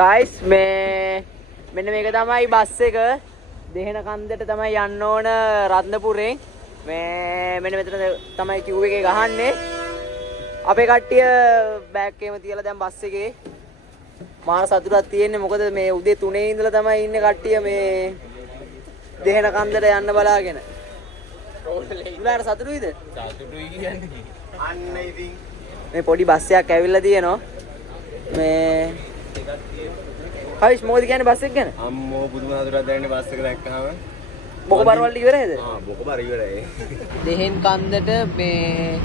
Guys මේ මෙන්න මේක තමයි බස් එක දෙහෙන කන්දට තමයි යන්න ඕන රත්නපුරෙන් මේ මෙන්න මෙතන තමයි කිව් එකේ ගහන්නේ අපේ කට්ටිය බෑග් එකේම තියලා දැන් බස් එකේ මාර සතුටක් තියෙන්නේ මොකද මේ උදේ 3 ඉඳලා තමයි ඉන්නේ කට්ටිය මේ දෙහෙන කන්දට යන්න බලාගෙන උනාට සතුටුයිද සතුටුයි කියන්නේ අන්න ඉතින් මේ පොඩි බස් එකක් ඇවිල්ලා තියෙනවා මේ හයිස් මොකද කියන්නේ බස් එක ගැන අම්මෝ පුදුම හතුරක් දැනෙන්නේ බස් එක දැක්කම මොක බරවල් ඉවරයිද මොක බර ඉවරයි දෙහෙන් කන්දට මේ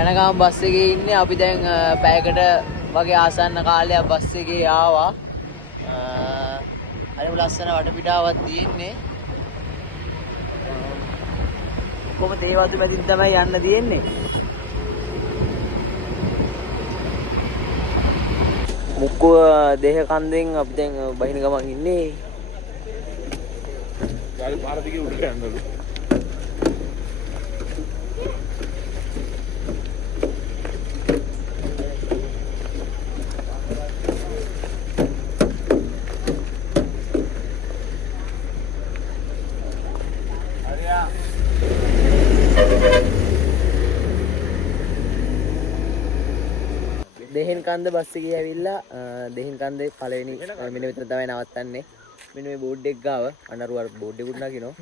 යන ගම බස් එකේ ඉන්නේ අපි දැන් පැයකට වගේ ආසන්න කාලයක් බස් එකේ ආවා හරිම ලස්සන වටපිටාවක් තියෙන්නේ කොහොමද ඒ වතු මැදින් තමයි යන්න තියෙන්නේ මුක්කුව දෙහ කන්දෙන් අපි දැන් බහින ගමන් ඉන්නේ. ගාලි පාර දිගේ උඩට යන්නලු. හරියා. දෙහෙන් කන්ද බස් එකේ ඇවිල්ලා දෙහෙන් කන්දේ පළවෙනි මෙන්න මෙතන තමයි නවත්තන්නේ. මෙන්න මේ බෝඩ් එක ගාව අනරු අර බෝඩ් එකකුත් නගිනවා.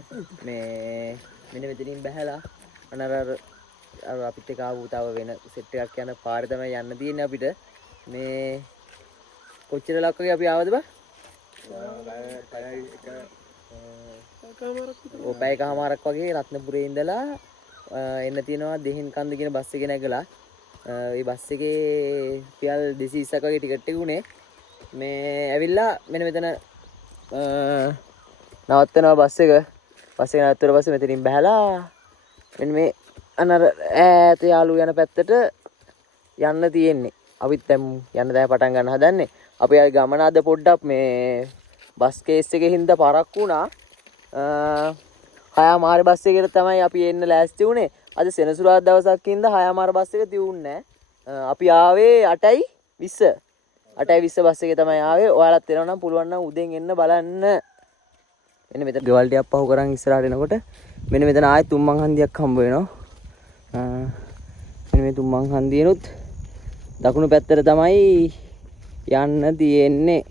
මේ මෙන්න මෙතනින් බහැලා අනර අර අපිත් එක්ක ආපු තව වෙන සෙට් එකක් යන පාරේ තමයි යන්න තියෙන්නේ අපිට. මේ කොච්චර ලක්කගේ අපි ආවද බා? පැය එකමාරක් වගේ රත්නපුරේ ඉඳලා එන්න තියෙනවා දෙහෙන් කන්ද කියන බස් එකේ නැගලා ඒ බස් එකේ පියල් 220ක් වගේ ටිකට් එක උනේ මේ ඇවිල්ලා මෙන්න මෙතන නවත්තනවා බස් එක නවත්තලා පස්සේ මෙතනින් බහැලා මෙන්න මේ අනර ඈත යාළු යන පැත්තට යන්න තියෙන්නේ අපිත් දැන් යන්න දැන් පටන් ගන්න හදන්නේ අපි ආයි ගමන අද පොඩ්ඩක් මේ බස් කේස් එකේ හින්දා පරක්කු වුණා 6 මාරේ බස් එකකට තමයි අපි එන්න ලෑස්ති වුණේ අද සෙනසුරාදා දවසක් ඉඳලා 6 මාර බස් එක තියුන්නේ නැහැ. අපි ආවේ 8:20. 8:20 බස් එකේ තමයි ආවේ. ඔයාලත් එනවා නම් පුළුවන් නම් උදෙන් එන්න බලන්න. මෙන්න මෙතන ගෙවල් ටිකක් පහු කරන් ඉස්සරහට එනකොට මෙන්න මෙතන ආයෙත් තුම්මන් හන්දියක් හම්බ වෙනවා. මෙන්න මේ තුම්මන් හන්දියනොත් දකුණු පැත්තට තමයි යන්න තියෙන්නේ.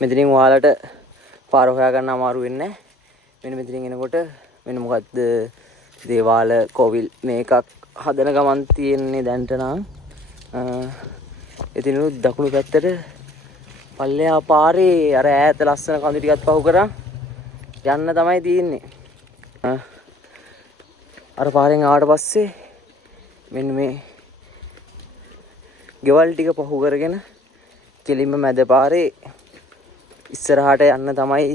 මෙතනින් ඔයාලට පාර හොයා ගන්න අමාරු වෙන්නේ නැහැ. මෙන්න මෙතනින් එනකොට මෙන්න මොකද්ද දේවාල කොවිල් මේකක් හදන ගමන් තියෙන්නේ දැන්ට නම් එතනිනුත් දකුණු පැත්තට පල්ලෙහා පාරේ අර ඈත ලස්සන කඳු ටිකක් පහු කරා යන්න තමයි තියෙන්නේ අර පාරෙන් ආවට පස්සේ මෙන්න මේ ගෙවල් ටික පහු කරගෙන කෙලින්ම මැද පාරේ ඉස්සරහට යන්න තමයි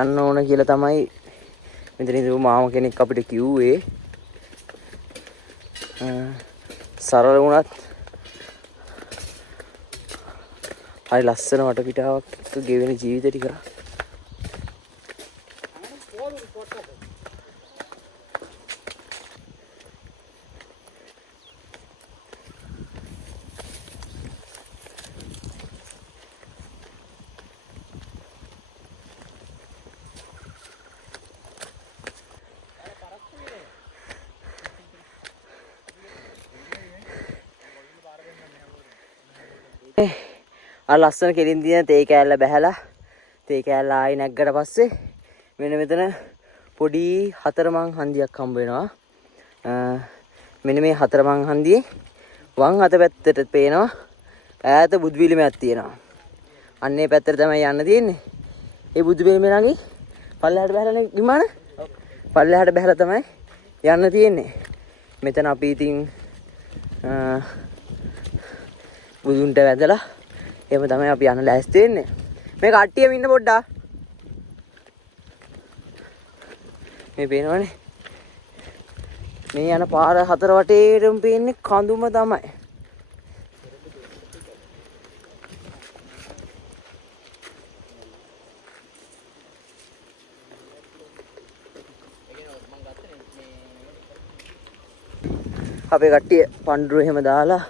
යන්න ඕන කියලා තමයි මෙතන ඉඳපු මාම කෙනෙක් අපිට කිව්වේ සරල වුණත් හරි ලස්සන වටපිටාවක් එක්ක ගෙවෙන ජීවිත ටික අර ලස්සන කෙලින් තියෙන තේ කෑල්ල බැහැලා තේ කෑල්ල ආයි නැග්ගට පස්සේ මෙන්න මෙතන පොඩි හතරමං හන්දියක් හම්බ වෙනවා මෙන්න මේ හතරමං හන්දියේ වම් අත පැත්තට පේනවා ඈත බුදු පිළිමයක් තියෙනවා අන්නේ පැත්තට තමයි යන්න තියෙන්නේ ඒ බුදු පිළිමේ ළඟින් පල්ලෙහාට බැහැලානේ විමාන පල්ලෙහාට බැහැලා තමයි යන්න තියෙන්නේ මෙතන අපි ඉතින් බුදුන්ට වැඳලා එහෙම තමයි අපි යන්න ලෑස්ති වෙන්නේ. මේ කට්ටියම ඉන්න පොඩ්ඩක්. මේ පේනවනේ. මේ යන පාර හතර වටේටම පේන්නේ කඳුම තමයි. අපේ කට්ටිය පඳුරු එහෙම දාලා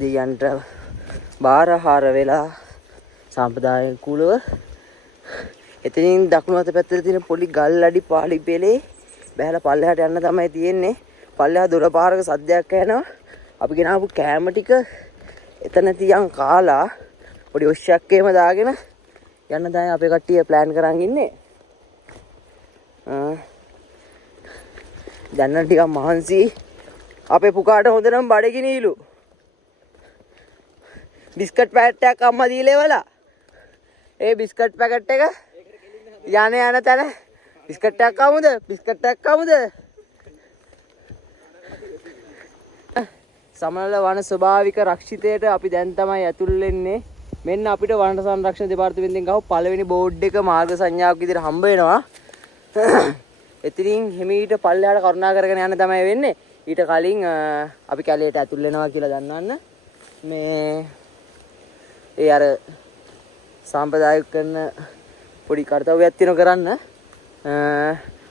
දෙයයන්ට බාරහාර වෙලා සම්ප්‍රදාය කුලව එතනින් දකුණු අත පැත්තේ තියෙන පොඩි ගල් අඩි පාළි පෙළේ බහැලා පල්ලෙහාට යන්න තමයි තියෙන්නේ. පල්ලෙහා දොර පාරක සද්දයක් ඇහෙනවා. අපි ගෙනාවු කෑම ටික එතන තියන් කාලා පොඩි ඔෂ්ෂයක් එහෙම දාගෙන යන්න තමයි අපේ කට්ටිය ප්ලෑන් කරන් ඉන්නේ. දැන් නම් ටිකක් මහන්සි. අපේ පුකාට හොඳ නම් බඩගිනිලු. බිස්කට් පැකට් එකක් අම්මා දීලා ඉවලා. ඒ බිස්කට් පැකට් එක යන තැන බිස්කට් එකක් කමුද? බිස්කට් එකක් කමුද? සමනල වන ස්වභාවික රක්ෂිතයට අපි දැන් තමයි ඇතුල් වෙන්නේ. මෙන්න අපිට වන සංරක්ෂණ දෙපාර්තමේන්තුවෙන් ගාව පළවෙනි බෝඩ් එක මාර්ග සංඥාවක් විදිහට හම්බ වෙනවා. එතින් හිමීට පල්ලෙහාට කරුණා කරගෙන යන්න තමයි වෙන්නේ. ඊට කලින් අපි කැලේට ඇතුල් වෙනවා කියලා දන්නවන්න. මේ ඒ අර සාම්ප්‍රදායික කරන පොඩි කාර්යයක් තියෙන කරන්න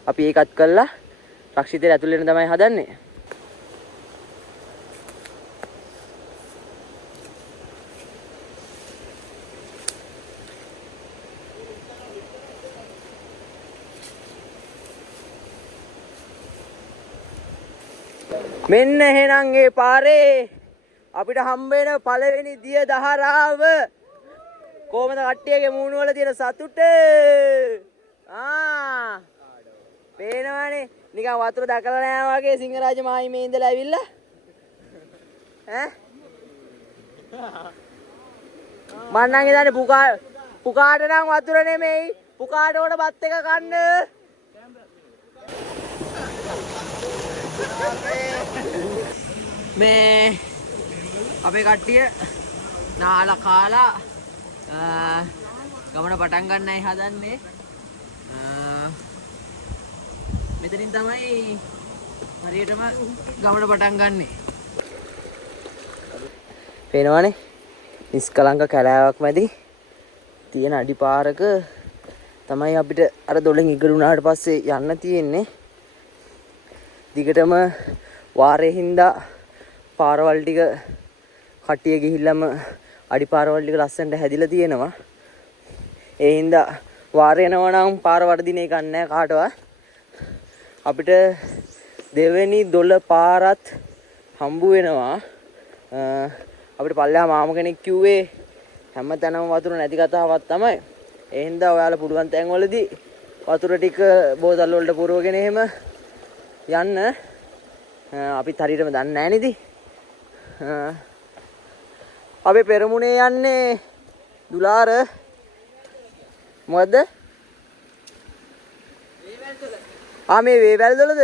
අපි ඒකත් කළා රක්ෂිතයට ඇතුල් වෙන්න තමයි හදන්නේ. මෙන්න එහෙනම් ඒ පාරේ අපිට හම්බ වෙන පළවෙනි දිය දහරාව කොහමද කට්ටියගේ මූණ වල තියෙන සතුට පේනවනේ නිකන් වතුර දැකලා නැහැ වගේ සිංහරාජ මාහිමේ ඉඳලා ඇවිල්ලා මං නම් ඉතින් පුකාට නම් වතුර නෙමෙයි පුකාට උඩ බත් එක කන්න මේ අපේ කට්ටිය නාලා කාලා ගමන පටන් ගන්නයි හදන්නේ. මෙතනින් තමයි හරියටම ගමන පටන් ගන්නෙ. පේනවනේ නිස්කලංක කැලෑවක් මැදි තියෙන අඩිපාරක තමයි අපිට අර දොලෙන් ඉගලුණාට පස්සේ යන්න තියෙන්නේ. දිගටම වාරේ හින්දා පාරවල් ටික කට්ටිය ගිහිල්ලාම අඩිපාරවල් ටික ලස්සනට හැදිලා තියෙනවා. ඒ හින්දා වාරේ යනවා නම් පාර වර්ධින එකක් නැහැ කාටවත්. අපිට දෙවෙනි දොළ පාරත් හම්බු වෙනවා. අපිට පල්ලෙහා මාම කෙනෙක් කිව්වේ හැමතැනම වතුර නැති කතාවක් තමයි. ඒ හින්දා ඔයාලා පුළුවන් තැන්වලදී වතුර ටික බෝතල් වලට පුරවගෙන එහෙම යන්න. අපිත් හරියටම දන්නේ නැහැ නේද? අපේ පෙරමුණේ යන්නේ දුලාර මොකද්ද? මේ වේවැල්වලද?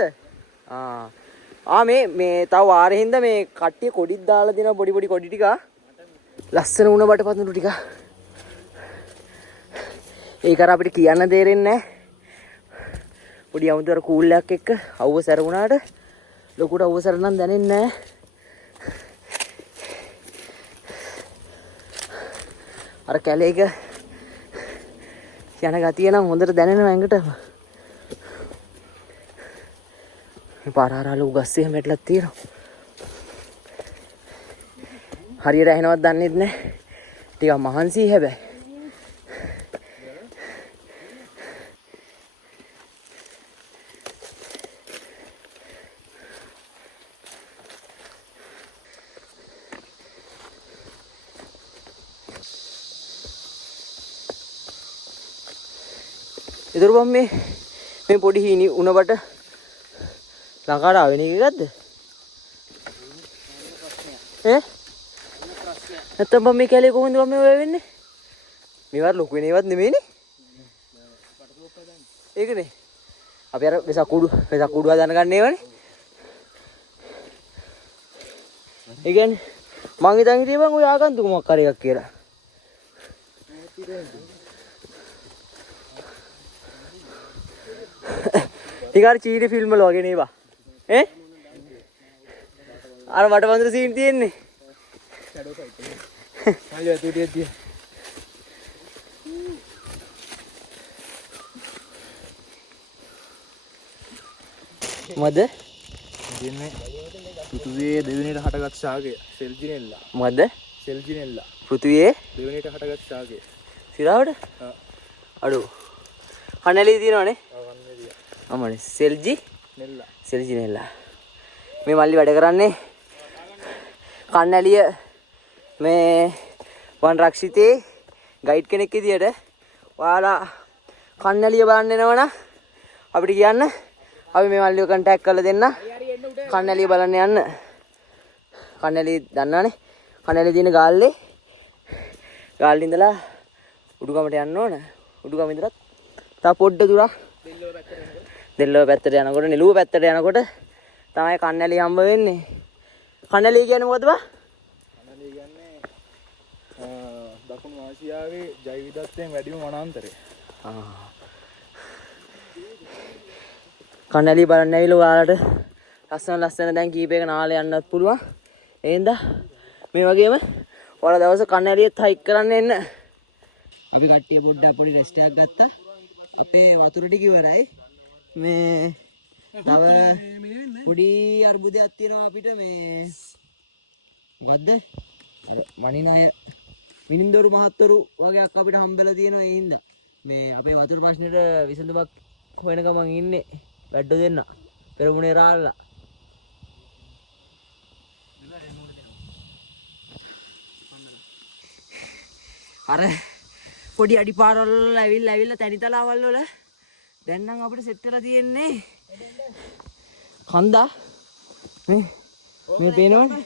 මේ තව වාරේ හින්දා මේ කට්ටිය කොඩිත් දාලා දෙන පොඩි පොඩි කොඩි ටික ලස්සන උණ බටපතුරු ටික. ඒක අර අපිට කියන්න දෙරෙන්නේ නැහැ. පොඩි අමුතර කූල්ලයක් එක්ක අවුව සැර වුණාට ලොකුට අවුව සැර නම් දැනෙන්නේ නැහැ. අර කැලේක යන ගතිය නම් හොඳට දැනෙනවා ඇඟට. මේ පාරාරාල උගස්සේ හැමෙట్లా තියෙනවා. හරියට ඇහෙනවද දන්නේ නැහැ. ටිකක් මහන්සි හැබැයි. ඉතින් බම් මේ පොඩි හීනි උණබට ලංකාවට ආවෙන එකක්ද? නැත්තම් බම් මේ කැලේ කොහොමද බම් මේ වෙන්නේ? මේවත් ලොකු වෙනේවත් නෙමෙයිනේ. ඒකනේ. අපි අර වෙසක් කුඩු හදාන ගන්න ඒවනේ. ඒ කියන්නේ මං හිතන් හිටියේ බං ඔය ආගන්තුක මොකක් හරි එකක් කියලා. ටිකාර චීනි ෆිල්ම් වල වගේ නේවා. අර වටවඳුර සීන් තියෙන්නේ. ෂැඩෝ ෆයිට් එක. හාලිය ඇතුළේ තියෙන්නේ. මොකද? දෙන්නේ පුතුවේ දෙවෙනිට හටගත් ශාකය සෙල්ජිනෙල්ලා. මොකද? සෙල්ජිනෙල්ලා. පෘථිවියේ දෙවෙනිට හටගත් ශාකය. සිරාවට ආ. අඩු. කන්නැලි තියෙනවනේ. වන්නේ දියා. අමනේ සෙල්ජි නෙල්ලා. සෙල්ජි නෙල්ලා. මේ මල්ලි වැඩ කරන්නේ කන්නැලිය මේ වන් රක්ෂිතේ ගයිඩ් කෙනෙක් විදියට ඔයාලා කන්නැලිය බලන්න එනවනම් අපිට කියන්න අපි මේ මල්ලිව කන්ටැක්ට් කරලා දෙන්න කන්නැලිය බලන්න යන්න. කන්නැලිය දන්නවනේ. කන්නැලිය තියෙන ගාල්ලේ ඉඳලා උඩුගමට යන්න ඕන. උඩුගම ඉඳලා තව පොඩ්ඩ දුරක් දෙල්ලව පැත්තට යනකොට නෙළුව පැත්තට යනකොට තමයි කන්නැලිය හම්බ වෙන්නේ. කන්නැලිය කියන්නේ මොකද බා? කන්නැලිය කියන්නේ දකුණු ආසියාවේ ජෛව විවිධත්වයෙන් වැඩිම වනාන්තරය. කන්නැලිය බලන්න ඇවිල්ලා ඔයාලට ලස්සන දැන් කීපයක නාලේ යන්නත් පුළුවන්. එහෙනම් මේ වගේම ඔයාලා දවස් කන්නැලියත් හයික් කරන්න එන්න. අපි කට්ටිය පොඩ්ඩක් පොඩි රෙස්ට් එකක් ගත්තා. අපේ වතුර ටික ඉවරයි. මේ තව පොඩි අර්බුදයක් තියෙනවා අපිට මේ මොකද්ද? අර වනින අය මිනින්දොරු මහත්වරු වගේක් අපිට හම්බෙලා තියෙනවා. ඒ හින්දා මේ අපේ වතුර ප්‍රශ්නෙට විසඳුමක් හොයන ගමන් ඉන්නේ වැඩ දෙන්න. පෙරමුණේ රාල්ලා. අර පොඩි අඩිපාරවල ඇවිල්ලා තැනිතලාවල් වල දැන් නම් අපිට සෙට් කරලා තියෙන්නේ කන්දා මේ පේනවනේ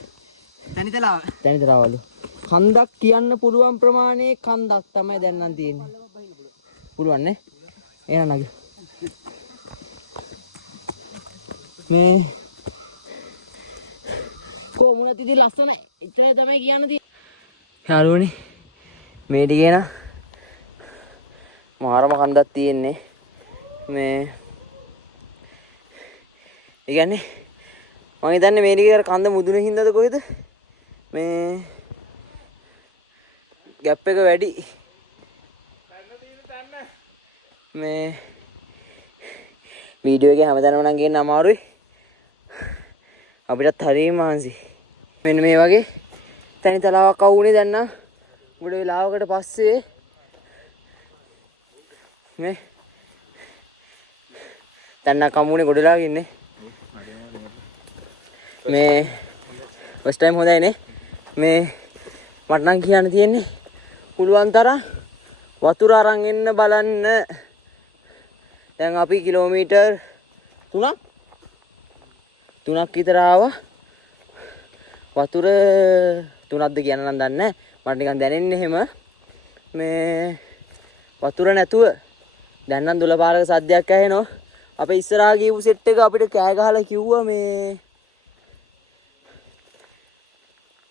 තැනිතලාවල කන්දක් කියන්න පුළුවන් ප්‍රමාණයේ කන්දක් තමයි දැන් නම් තියෙන්නේ. පුළුවන් නේ? එහෙනම් නගි. මේ කොමුණත් ඉතින් ලස්සනයි. එච්චරයි තමයි කියන්න තියෙන්නේ. යාළුවනේ මේ ටිකේ නා මාරම කන්දක් තියෙන්නේ. මේ ඒ කියන්නේ මම හිතන්නේ මේ ටිකේ කන්ද මුදුනේ හින්දාද කොහෙද මේ ගැප් එක වැඩි. මේ වීඩියෝ එකේ හැමදාම නම් ගේන්න අමාරුයි. අපිටත් හරියම මහන්සි. මෙන්න මේ වගේ තනිතලාවක් අවුනේ දැන් නම් ගොඩ වෙලාවකට පස්සේ මේ දැන් කම්මුනේ ගොඩලා ඉන්නේ. මේ ෆස්ට් ටයිම් හොඳයි නේ. මේ මට නම් කියන්න තියෙන්නේ පුළුවන් තරම් වතුර අරන් එන්න බලන්න. දැන් අපි කිලෝමීටර් 3ක් විතර ආවා. වතුර 3ක්ද කියන්න නම් දන්නේ නැහැ. මට නිකන් දැනෙන්නේ එහෙම. මේ වතුර නැතුව දැන් නම් දොළ පාරක සද්දයක් ඇහෙනවා. අපේ ඉස්සරහා ගිහපු සෙට් එක අපිට කෑ ගහලා කිව්වා මේ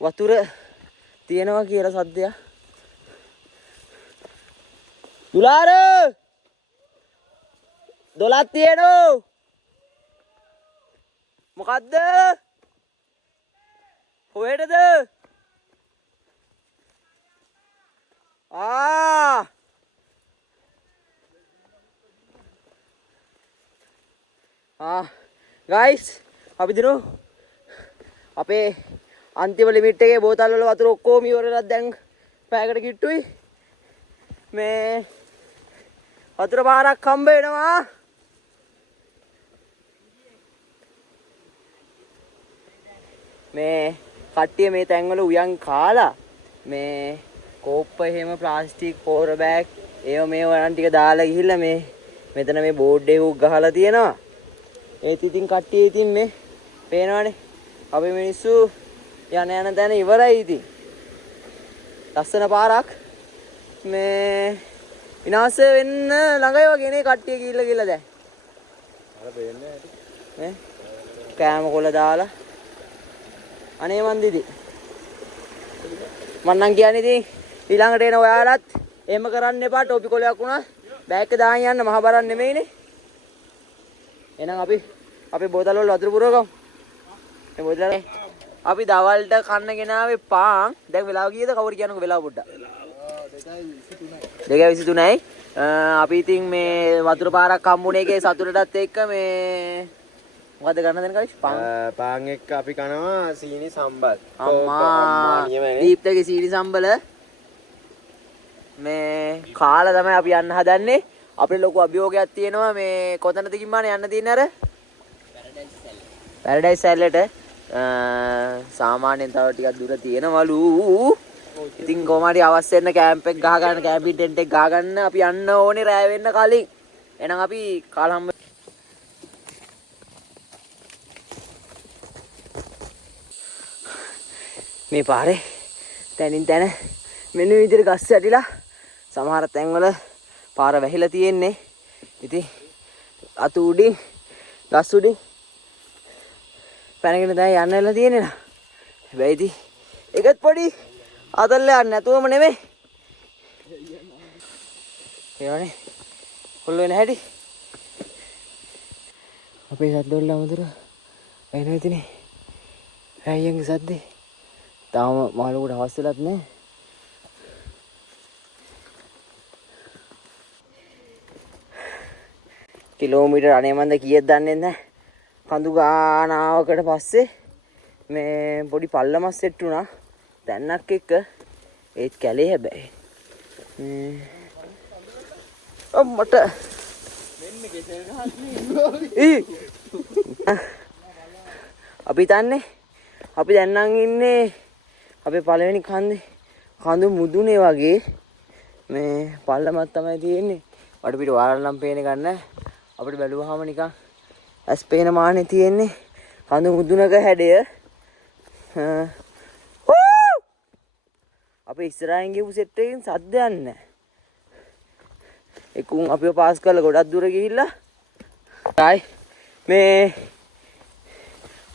වතුර තියෙනවා කියලා සද්දයක්. දුලාර දොලක් තියෙනෝ මොකද්ද? කොහෙටද? ගයිස් අපි දිනු අපේ අන්තිම ලිමිට් එකේ බෝතල් වල වතුර ඔක්කොම ඉවරලා දැන් පැයකට කිට්ටුයි. මේ වතුර පාරක් හම්බ වෙනවා. මේ කට්ටිය මේ තැන්වල උයන් කාලා මේ කෝප්ප එහෙම ප්ලාස්ටික් පෝර බෑග් ඒව මේ වරන් ටික දාලා ගිහිල්ලා මේ මෙතන මේ බෝඩ් එකක් ගහලා තියෙනවා. ඒත් ඉතින් කට්ටිය ඉතින් මේ පේනවනේ අපේ මිනිස්සු යන තැන ඉවරයි ඉතින්. ලස්සන පාරක් මේ විනාශ වෙන්න ළඟයි වගේ නේ කට්ටිය ගිහිල්ලා දැන්. අර පේන්නේ නේ කෑම කොළ දාලා අනේ මන් දිදි මං නම් කියන්නේ ඉතින් ඊළඟට එන ඔයාලත් එහෙම කරන්න එපා. ටොපි කොලයක් වුණා බෑග් එක දාන් යන්න මහ බරක් නෙමෙයිනේ. එහෙනම් අපි අපේ බෝතල් වල වතුර පුරවගමු. මේ බෝතල අපි දවල්ට කන්න ගෙනාවේ පාන්. දැන් වෙලාව කීයද? කවුරු කියන්නකෝ වෙලාව පොඩ්ඩක්. 2:23යි. අපි ඉතින් මේ වතුර පාරක් හම්බුනේ එකේ සතුටටත් එක්ක මේ මොකද ගන්න දෙන කලිස් පාන් එක්ක අපි කනවා සීනි සම්බල්. අම්මා දීප්තගේ සීනි සම්බල මේ කාලා තමයි අපි යන්න හදන්නේ. අපේ ලොකු අභියෝගයක් තියෙනවා මේ කොතනද කිම්මානේ යන්න තියෙන්නේ අර පැරඩයිස් ඇල්ලට සාමාන්‍යයෙන් තව ටිකක් දුර තියෙනවලු. ඉතින් කොහොම හරි අවශ්‍ය වෙන කැම්ප් එක ගහ ගන්න කැම්පින් ටෙන්ට් එක ගහ ගන්න අපි යන්න ඕනේ රැ වෙන්න කලින්. එහෙනම් අපි කාලා හම්බ මේ පාරේ තැනින් තැන මෙන්න මේ විදිහට ගස් ඇටිලා සමහර තැන්වල පාර වැහිලා තියෙන්නේ. ඉතින් අතු උඩින් ගස් උඩින් පැනගෙන තමයි යන්න වෙලා තියෙන්නේ නා. හැබැයි ඉතින් ඒකත් පොඩි අතල්ල යන්න නැතුවම නෙමෙයි. ඒවනේ කොල්ල වෙන හැටි. අපේ සද්දවල අමුතුර වෙන ඉතිනේ. ඇයියන්ගේ සද්දේ තාම මාළුකට හවස් වෙලත් නැහැ. කිලෝමීටර් අනේ මන්ද කීයද දන්නේ නැහැ. කඳු ගානාවකට පස්සේ මේ පොඩි පල්ලමක් සෙට් වුණා. දැන්නක් එක්ක ඒත් කැලේ හැබැයි. මට මෙන්න කෙසෙල් ගහන්නේ. අපි තන්නේ අපි දැන් නම් ඉන්නේ අපේ පළවෙනි කන්දේ. කඳු මුදුනේ වගේ මේ පල්ලමක් තමයි තියෙන්නේ. වටපිට වාරල් නම් පේන්නේ ගන්න. අපිට බැලුවාම නිකන් ඇස් පේන මානේ තියෙන්නේ කඳු මුදුනක හැඩය. අපේ ඉස්සරහින් ගිහපු සෙට් එකකින් සද්දයක් නැහැ. එකුන් අපිව පාස් කරලා ගොඩක් දුර ගිහිල්ලා ආයි මේ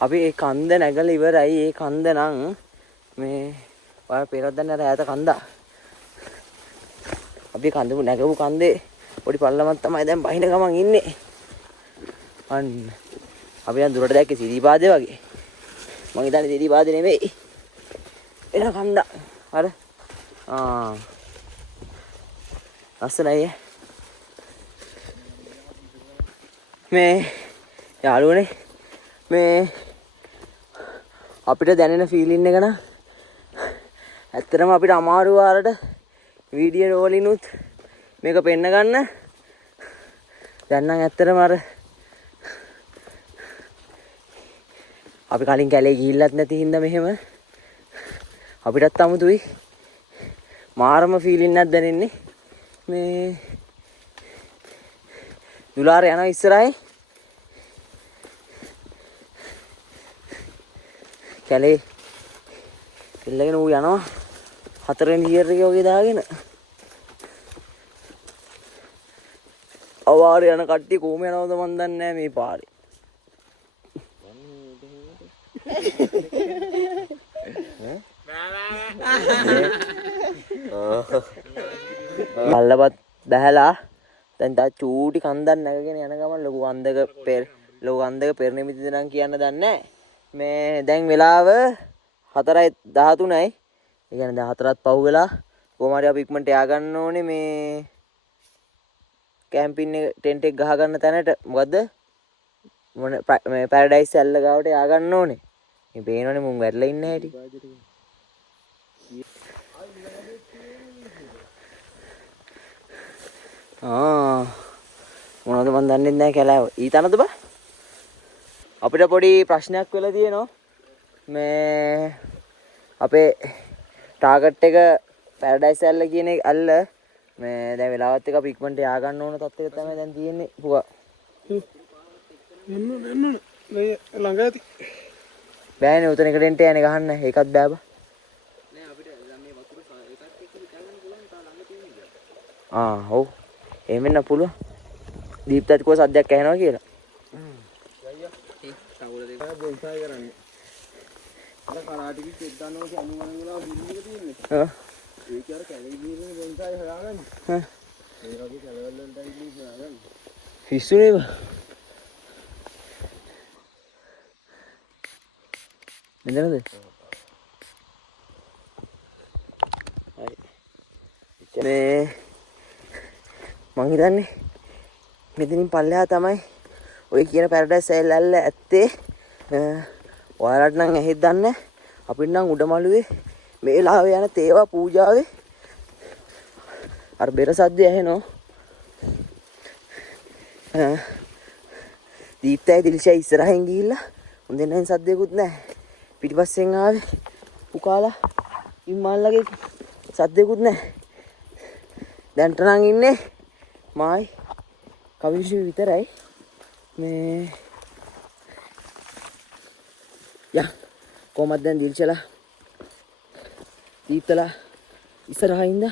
අපි ඒ කන්ද නැගලා ඉවරයි. ඒ කන්ද නම් මේ ඔයාලා පේනවද දන්නේ අර ඈත කන්ද. අපි කන්ද නැගපු කන්දේ පොඩි පල්ලමක් තමයි දැන් බහින ගමන් ඉන්නේ. අන්න අපි දැන් දුරට දැක්කේ සිරිපාදේ වගේ. මං හිතන්නේ සිරිපාදේ නෙමෙයි. එන කන්ද. අර ලස්සනයි. මේ යාළුවනේ මේ අපිට දැනෙන ෆීලින් එක නම් ඇත්තටම අපිට අමාරු වලට වීඩියෝ රෝලිනුත් මේක පෙන්න ගන්න. දැන් නම් ඇත්තටම අර අපි කලින් කැලේ ගිහිල්ලත් නැති හින්දා මෙහෙම අපිටත් අමුතුයි. මාරම ෆීලින් එකක් දැනෙන්නේ. මේ දුලාර යනවා ඉස්සරහින්. කැලේ එල්ලගෙන ඌ යනවා 4 වෙනි ගියර් එකේ වගේ දාගෙන. අවාරේ යන කට්ටිය කොහොම යනවද මන් දන්නේ නැහැ මේ පාරේ. පල්ලපත් බහැලා දැන් තා චූටි කන්දක් නැගගෙන යන ගමන් ලොකු කන්දක පෙරනිමිති නම් කියන්න දන්නේ නැහැ. මේ දැන් වෙලාව 4:13යි. ඒ කියන්නේ දැන් 4ත් පහු වෙලා කොහොම හරි අපි ඉක්මනට යා ගන්න ඕනේ මේ කැම්පින් එක ටෙන්ට් එක ගහ ගන්න තැනට. මොකද මේ පැරඩයිස් ඇල්ල ගාවට යා ගන්න ඕනේ. මේ පේනවනේ මුන් වැටලා ඉන්න හැටි. මොනවද මන් දන්නේ නැහැ කැලෑව. ඊතනද බා? අපිට පොඩි ප්‍රශ්නයක් වෙලා තියෙනවා. මේ අපේ ටාගට් එක පැරඩයිස් ඇල්ල කියන එක ඇල්ල මේ දැන් වෙලාවත් එක අපි ඉක්මනට යා ගන්න ඕන තත්ත්වයක තමයි දැන් තියෙන්නේ පුකා. එන්න ළඟ ඇති. බෑනේ උතන එකට එන්ට යන්නේ ගහන්න. ඒකත් බෑ බා. නෑ අපිට දැන් මේ වතුර එකත් එක්ක ගන්න පුළුවන් තා ළඟ තියෙන්නේ. ඔව්. එහෙම වෙන්න පුළුවන්. දීප්තත් කෝ සද්දයක් ඇහෙනවා කියලා. බොන්සායි කරන්නේ. අර කරාටිකි දෙද්දානෝ අනුමන වෙලා බිල්ඩින් එක තියෙන්නේ. ඒක අර කැලේ ගිහින් බොන්සායි හොයාගන්නේ. ඒ වගේ කැලවල වලට ඉන්නේ හොයාගන්නේ. පිස්සුනේ බා. මෙතනද? හරි. මේ මං හිතන්නේ මෙතනින් පල්ලෙහා තමයි ඔය කියන පැරඩයිස් ඇල්ල ඇත්තේ. ඔයාලට නම් ඇහෙත් දන්නේ. අපිට නම් උඩමළුවේ මේ වෙලාවේ යන තේවා පූජාවේ අර බෙර සද්දය ඇහෙනවා. දීප්තයි දිල්ෂයි ඉස්සරහින් ගිහිල්ලා උන් දෙන්නෙන් සද්දයක්වත් නැහැ. පිටිපස්සෙන් ආවේ පුකාලා ඉම්මාල්ලගේ සද්දයක්වත් නැහැ. දැන්ට නම් ඉන්නේ මායි කවිෂි විතරයි. මේ යා කොහමද දැන් දිල්ෂලා දීප්තලා ඉස්සරහින්ද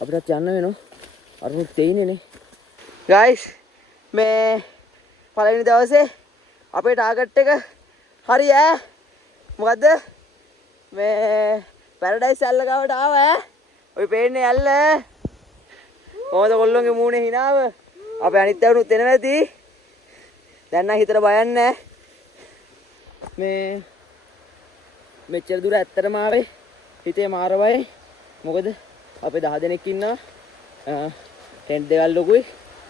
අපිටත් යන්න වෙනවා. අරුත් තේින්නේ නේ. ගයිස් මේ පළවෙනි දවසේ අපේ ටාගට් එක හරි ඈ. මොකද්ද මේ පැරඩයිස් ඇල්ල ගාවට ආවා ඈ. ඔය පේන්නේ ඇල්ල. කොහොමද කොල්ලොන්ගේ මූණේ හිනාව? අපේ අනිත් ඇවුනුත් එනවා ඇති. දැන් නම් හිතට බයක් නැහැ. මේ මෙච්චර දුර ඇත්තටම ආවේ හිතේ මාරවයි. මොකද අපේ 10 දෙනෙක් ඉන්නවා. ටෙන්ට් දෙකක් ලොකුයි.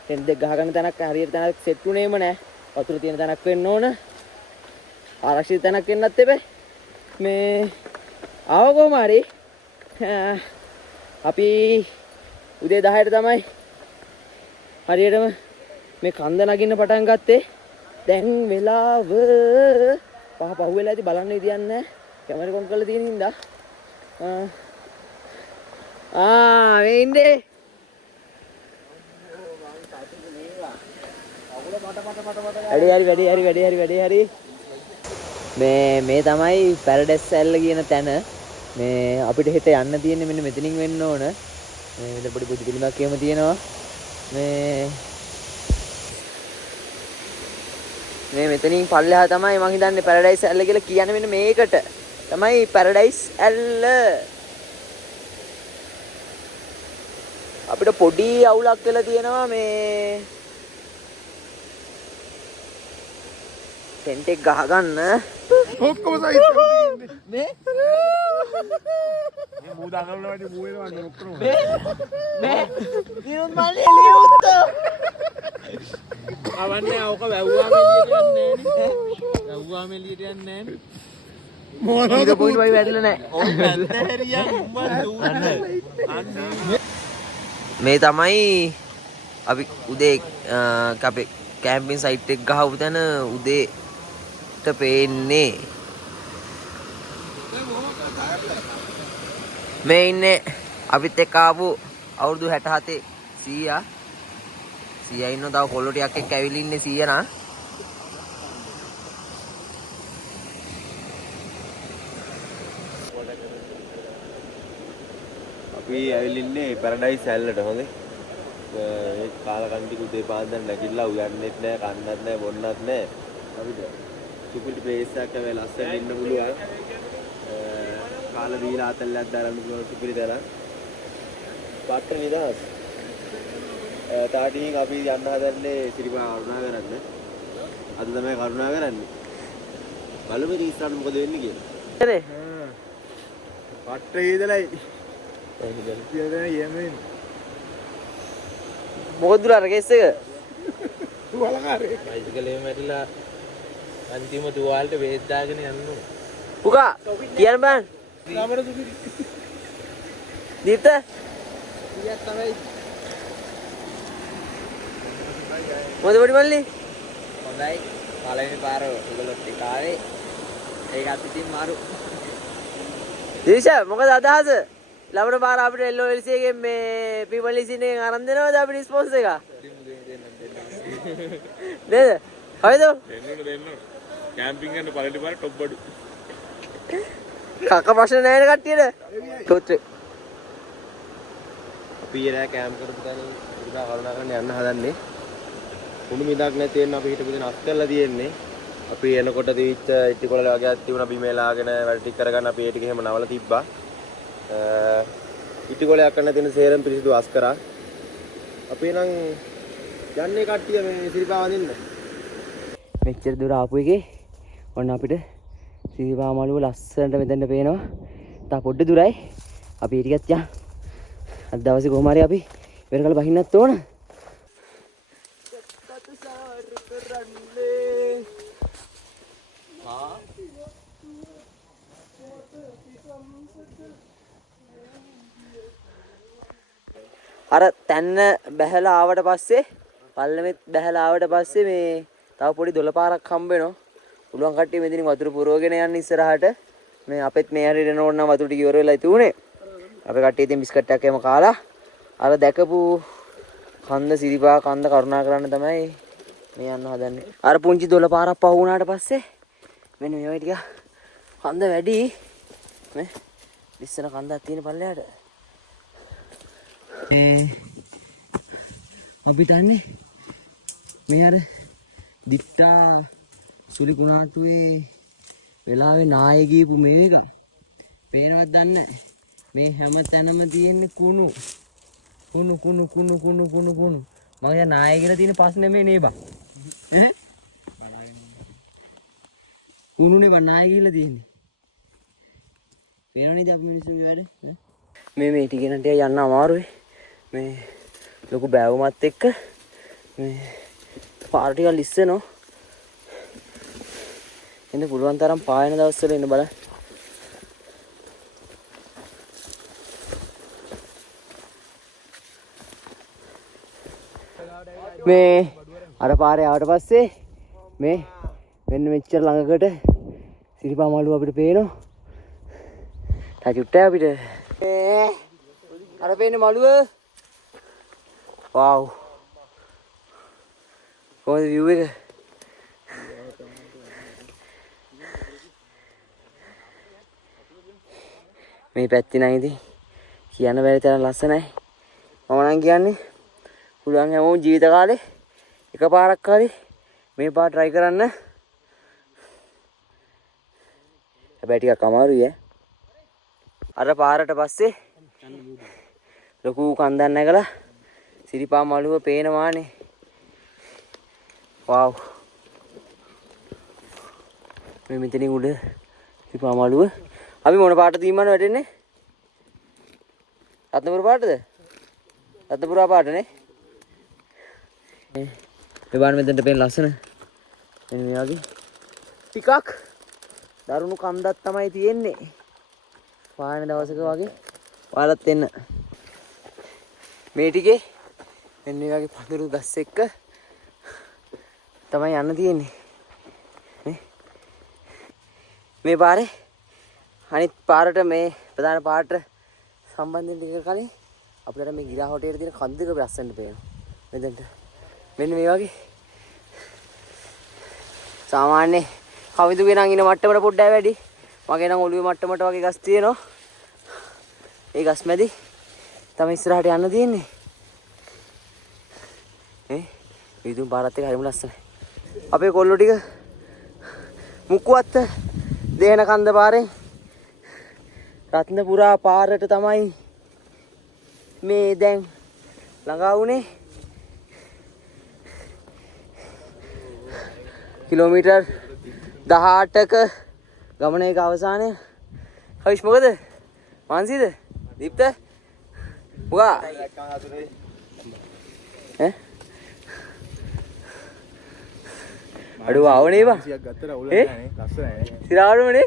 ටෙන්ට් දෙක ගහගන්න තැනක් හරියට තැනක් සෙට් උනේම නැහැ. වතුර තියෙන තැනක් වෙන්න ඕන. ආරක්ෂිත තැනක් වෙන්නත් එපේ. මේ ආව කොහම හරි අපි උදේ 10ට තමයි හරියටම මේ කන්ද නගින්න පටන් ගත්තේ. දැන් වෙලාව පහ වෙලා ඇති බලන්න විදියක් නැහැ. කැමරා කොන් කරලා තියෙන හින්දා මේ ඉන්නේ වැඩි හරි මේ තමයි පැරඩයිස් ඇල්ල කියන තැන. මේ අපිට හෙට යන්න තියෙන්නේ මෙන්න මෙතනින් වෙන්න ඕන. මේ මෙතන පොඩි බුදු පිළිමයක් එහෙම තියෙනවා. මේ මෙතනින් පල්ලෙහා තමයි මං හිතන්නේ පැරඩයිස් ඇල්ල කියලා කියන්නේ. මෙන්න මේකට තමයි පැරඩයිස් ඇල්ල. අපිට පොඩි අවුලක් වෙලා තියෙනවා. මේ ටෙන්ට් එක ගහගන්න ඔක්කොම සයිස් මේ මූ දාගන්න වැඩි මූ වෙනවන්නේ ඔක්කොම මේ දිනුත් මල්ලි එළියට අවන්නේ අවක වැව්වාම එළියට යන්නේ නෑනේ. වැව්වාම එළියට යන්නේ නෑනේ. මොනවද පොයින්ට් වයි වැදලා නෑ. ඔව් නැත්ත හැරියා උඹ දුන්නේ. මේ තමයි අපි උදේ අපේ කැම්පින් සයිට් එක ගහපු තැන උදේට පේන්නේ. මේ ඉන්නේ අපිත් එක්ක ආපු අවුරුදු 67 සීයා. සීයා ඉන්නව තව කොල්ලෝ ටිකක් එක්ක ඇවිල්ලා ඉන්නේ සීයා නා. අපි ඇවිල්ලා ඉන්නේ පැරඩයිස් ඇල්ලට හොඳේ. ඒ කාලකන්ටි උදේ පාන්දර නැගිටලා උයන්නෙත් නැහැ, කන්නත් නැහැ, බොන්නත් නැහැ. අපිට සුපිරි ප්ලේස් එකක් වෙයි ලස්සන ඉන්න පුළුවන්. කාලා දීලා ආතල්ලක් දාන්න පුළුවන් සුපිරි තරම්. පාට නිදාස්. තාටියෙන් අපි යන්න හදන්නේ සිරිපා කරුණා කරන්න. අද තමයි කරුණා කරන්නේ. බලමු ඉතින් ඉස්සරහට මොකද වෙන්නේ කියලා. හරි. පට්ටේ ඉඳලායි. මොකද දුර කේස් එක? වලකාරේ බයිසිකලේ මැරිලා අන්තිම තුවාලට බෙහෙත් දාගෙන යන්න. පුකා කියන්න බෑ. නාමර සුපිරි දීප්ත ඊයක් තමයි මොකද පොඩි මල්ලි? හොඳයි. පළවෙනි පාර ඒගොල්ලොත් එක්ක ආවේ. ඒකත් ඉතින් මාරු. දිවිෂා මොකද අදහස? ලබන පාර අපිට LOLC එකෙන් මේ පීපලිසින් එකෙන් අරන් දෙනවද අපිට ස්පොන්ස් එක? නේද? හරිද? දෙන්න. කැම්පින් යන පළවෙනි පාර টොප් බඩු. කක ප්‍රශ්න නැහැ නේ කට්ටියට. තොත්‍රේ. අපි ඊරා කැම්ප් කරපු තැන සිරිපා කරුණා කරන්න යන්න හදන්නේ. කුණු මිදක් නැති වෙන අපි හිටපු දෙන අස්කල්ලා තියෙන්නේ. අපි එනකොට තිවිච්ච ඉටිකොළ වගේක් තිබුණා බිමේලාගෙන වැඩ ටික කරගන්න අපි ඒ ටික එහෙම නවල තිබ්බා. ඉටිකොළයක් කරන්න තියෙන සේරම පිරිසිදු අස් කරා. අපි නම් යන්නේ කට්ටිය මේ සිරිපා වඳින්න. මෙච්චර දුර ආපු එකේ ඔන්න අපිට සිරිපා මළුව ලස්සනට මෙතෙන්ට පේනවා. තා පොඩ්ඩ දුරයි. අපි ඊටිකත් යන්. අද දවසේ කොහොම හරි අපි ඉවර කරලා බහින්නත් ඕන. අර තැන්න බැහැලා ආවට පස්සේ පල්ලමෙත් බැහැලා ආවට පස්සේ මේ තව පොඩි දොළ පාරක් හම්බ වෙනවා. පුළුවන් කට්ටිය මෙතනින් වතුර පුරවගෙන යන්න ඉස්සරහට. මේ අපෙත් මේ හැරි එන ඕන නම් වතුර ටික ඉවර වෙලා ඉතුනේ. අපේ කට්ටිය ඉතින් බිස්කට් එකක් එහෙම කාලා අර දැකපු කන්ද සිරිපා කන්ද කරුණා කරන්න තමයි මේ යන්න හදන්නේ. අර පුංචි දොළ පාරක් පහ වුණාට පස්සේ මෙන්න මේ වගේ ටික කන්ද වැඩි මේ ඉස්සන කන්දක් තියෙන පල්ලයට. අපි තන්නේ මේ අර දිට්ටා සුලි කුණාටුවේ වෙලාවේ නායේ ගියපු මේක පේනවත් දන්නේ මේ හැම තැනම තියෙන්නේ කුණු මගේ නායේ කියලා තියෙන ප්‍රශ්නේ මේ නේ බං ඈ කුණුනේ බං නායේ කියලා තියෙන්නේ පේනවනේ දැන් මිනිස්සුන්ගේ වැඩ මේ ටික නට යන්න අමාරුයි මේ ලොකු බෑවුමත් එක්ක මේ පාර ටික ලිස්සනවා එන්න පුළුවන් තරම් පායන දවස්වල එන්න බලන්න මේ අර පාරේ ආවට පස්සේ මේ මෙන්න මෙච්චර ළඟකට සිරිපා මළුව අපිට පේනවා තා චුට්ටයි අපිට අර පේන්නේ මළුව වව් කොහොමද view එක මේ පැත්තේ නම් ඉතින් කියන්න බැරි තරම් ලස්සනයි මම නම් කියන්නේ පුළුවන් හැමෝම ජීවිත කාලේ එකපාරක් හරි මේ පාර try කරන්න හැබැයි ටිකක් අමාරුයි අර පාරට පස්සේ ලොකු කන්දක් නැගලා සිරිපා මළුව පේනවානේ වව් මේ මෙතනින් උඩ සිරිපා මළුව අපි මොන පාටද ඊමන වැටෙන්නේ රත්නපුර පාටද රත්නපුරා පාටනේ මේ බාන මෙතනට පේන ලස්සන මෙන්න මේ වගේ ටිකක් දරුණු කන්දක් තමයි තියෙන්නේ පායන දවසක වගේ ඔයාලත් එන්න මේ ටිකේ මෙන්න මේ වගේ පඳුරු ගස් එක්ක තමයි යන්න තියෙන්නේ මේ පාරේ අනිත් පාරට මේ ප්‍රධාන පාරට සම්බන්ධයෙන් ටික කලින් අපිට මේ ගිරා හොටේට තියෙන කන්ද දෙක ලස්සනට පේනවා මෙතනට මෙන්න මේ වගේ සාමාන්‍ය කවිදුගේ නම් ඉන මට්ටමට පොඩ්ඩක් වැඩි මගේ නම් ඔළුවේ මට්ටමට වගේ ගස් තියෙනවා ඒ ගස් මැදි තමයි ඉස්සරහට යන්න තියෙන්නේ විදුම් පාරත් එක හරිම ලස්සනයි අපේ කොල්ලෝ ටික මුක්කුවත්ත දේන කන්ද පාරේ රත්නපුරා පාරට තමයි මේ දැන් ළඟා වුණේ කිලෝමීටර් 18ක ගමනේක අවසානය හවිස් මොකද මාන්සිද දීප්ත පුගා අඩුව ආවනේ බා සිරාවටමනේ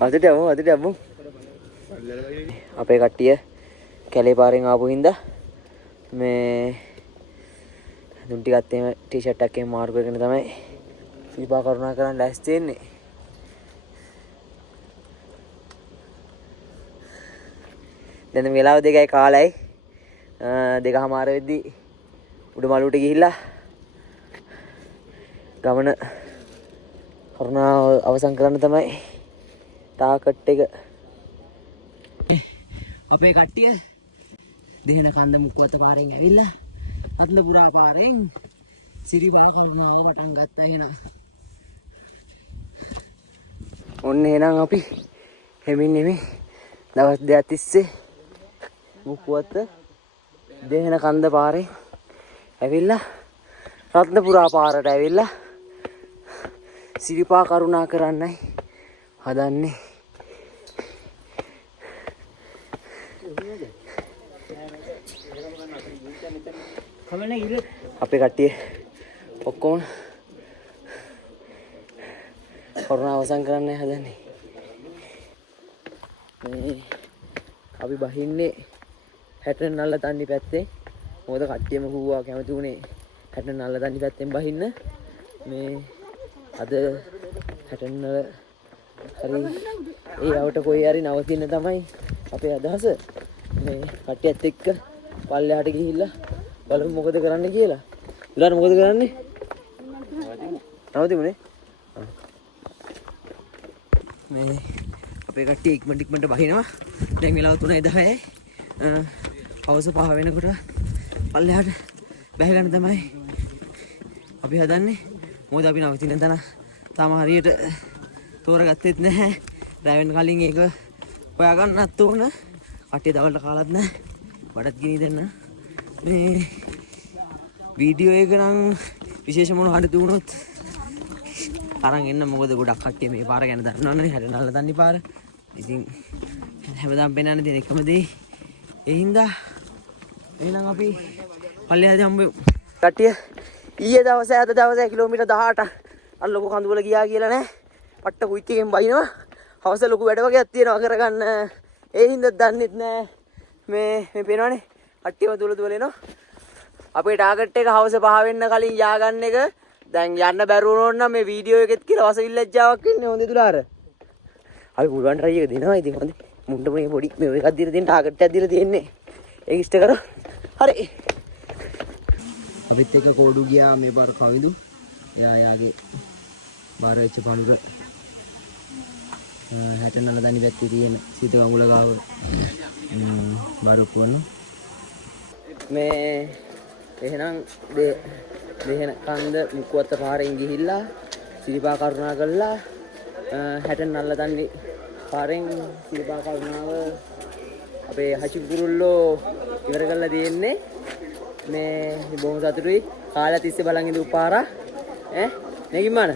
අතට යමු අපේ කට්ටිය කැලේ පාරෙන් ආපු හින්දා මේ දුම් ටිකත් එහෙම ටී-ෂර්ට් එකක් එහෙම මාරු කරගෙන තමයි සිරිපා කරුණා කරන්න ලෑස්ති වෙන්නේ. දැන් වෙලාව 2යි කාලයි 2:00 වෙද්දි උඩ මළුවට ගිහිල්ලා ගමන කරුණා අවසන් කරන්න තමයි ටාකට් එක අපේ කට්ටිය දෙහන කන්ද මුක්කවත පාරෙන් ඇවිල්ලා රත්නපුරා පාරෙන් සිරිපා කරුණාව පටන් ගත්තා එහෙනම් ඔන්න එහෙනම් අපි හෙමින් දවස් දෙකක් තිස්සේ මුක්කවත දෙහන කන්ද පාරෙන් ඇවිල්ලා රත්නපුරා පාරට ඇවිල්ලා සිරිපා කරුණා කරන්නයි හදන්නේ අපේ කට්ටිය ඔක්කොම කරුණා අවසන් කරන්නයි හදන්නේ මේ අපි බහින්නේ 60 නල්ල තන්නි පැත්තේ. මොකද කට්ටියම කිව්වා කැමති උනේ 60 නල්ල තන්නි පැත්තෙන් බහින්න. මේ අද 60 නල්ල හරි ඒ යවට කොයි හරි නවතින්න තමයි අපේ අදහස. මේ කට්ටියත් එක්ක පල්ලෙහාට ගිහිල්ලා බලමු මොකද කරන්න කියලා. උදාර මොකද කරන්නේ? නවතිමුනේ. මේ අපේ කට්ටිය ඉක්මනට බහිනවා. දැන් වෙලාව 3:10යි. හවස 5 වෙනකොට පල්ලෙහාට බැහැ ගන්න තමයි අපි හදන්නේ. මොකද අපි නවතින තැන තාම හරියට තෝරගත්තෙත් නැහැ. රැ වෙන කලින් ඒක හොයා ගන්නත් ඕන. කට්ටිය දවල්ට කාලත් නැහැ. බඩත් ගිනි දෙන්න. මේ වීඩියෝ එක නම් විශේෂ මොන හරි දුනොත් අරන් එන්න. මොකද ගොඩක් කට්ටිය මේ පාර ගැන දන්නවනේ. 60 නල්ල දන්නේ පාර. ඉතින් හැමදාම පෙන්නන්නේ දෙන එකම දේ. ඒ හින්දා එහෙනම් අපි පල්ලෙහාදී හම්බෙමු. කට්ටිය ඊයේ දවසේ අද දවසේ කිලෝමීටර් 18 අර ලොකු කඳුවල ගියා කියලා නෑ. පට්ට කුයික් එකෙන් බයිනවා. හවස ලොකු වැඩ වගේක් තියෙනවා කරගන්න. ඒ හින්දා දන්නෙත් නෑ. මේ පේනවනේ කට්ටියම දුවල එනවා. අපේ ටාගට් එක හවස 5 වෙන්න කලින් යා ගන්න එක. දැන් යන්න බැරුණොත් නම් මේ වීඩියෝ එකෙත් කියලා වසවිල්ලජ්ජාවක් ඉන්නේ හොඳේ දුලාර. අපි පුළුවන් try එක දෙනවා ඉතින් හොඳේ. මුණ්ඩ මේ පොඩි මේ එකක් දීලා තියෙන ටාගට් එකක් දීලා තියෙන්නේ. ඒක ඉෂ්ට කරා. හරි. අපිත් එක්ක කෝඩු ගියා මේ පාර කවිඳු. යාගේ බාර වෙච්ච පඳුර 60 නල දනි පැත්තේ තියෙන සිත වඟුල ගාව බාරුප්පුවන මේ එහෙනම් දෙහෙන කන්ද මුකුවත්ත පාරෙන් ගිහිල්ලා සිරිපා කරුණා කළා 60 නල්ල දන්නේ පාරෙන් සිරිපා කරුණාව අපේ හචි කුරුල්ලෝ ඉවර කරලා තියෙන්නේ. මේ බොහොම සතුටුයි. කාලය තිස්සේ බලන් ඉඳපු පාර නෙගින්මන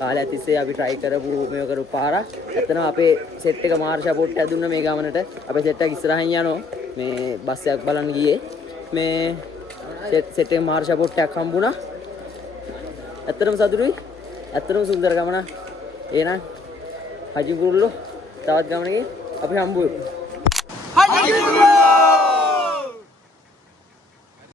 කාලය තිස්සේ අපි try කරපු මේව කරපු පාර. ඇත්තටම අපේ සෙට් එක මාර් සපෝට් එකක් දුන්නා මේ ගමනට. අපේ සෙට් එක ඉස්සරහින් යනවා. මේ බස් එකක් බලන්න ගියේ. මේ සෙට් එකේ මාර් සපෝට් එකක් හම්බුණා. ඇත්තටම සතුටුයි. ඇත්තටම සුන්දර ගමනක්. එහෙනම් හජි කුරුල්ලෝ තවත් ගමනකින් අපි හම්බ වෙමු.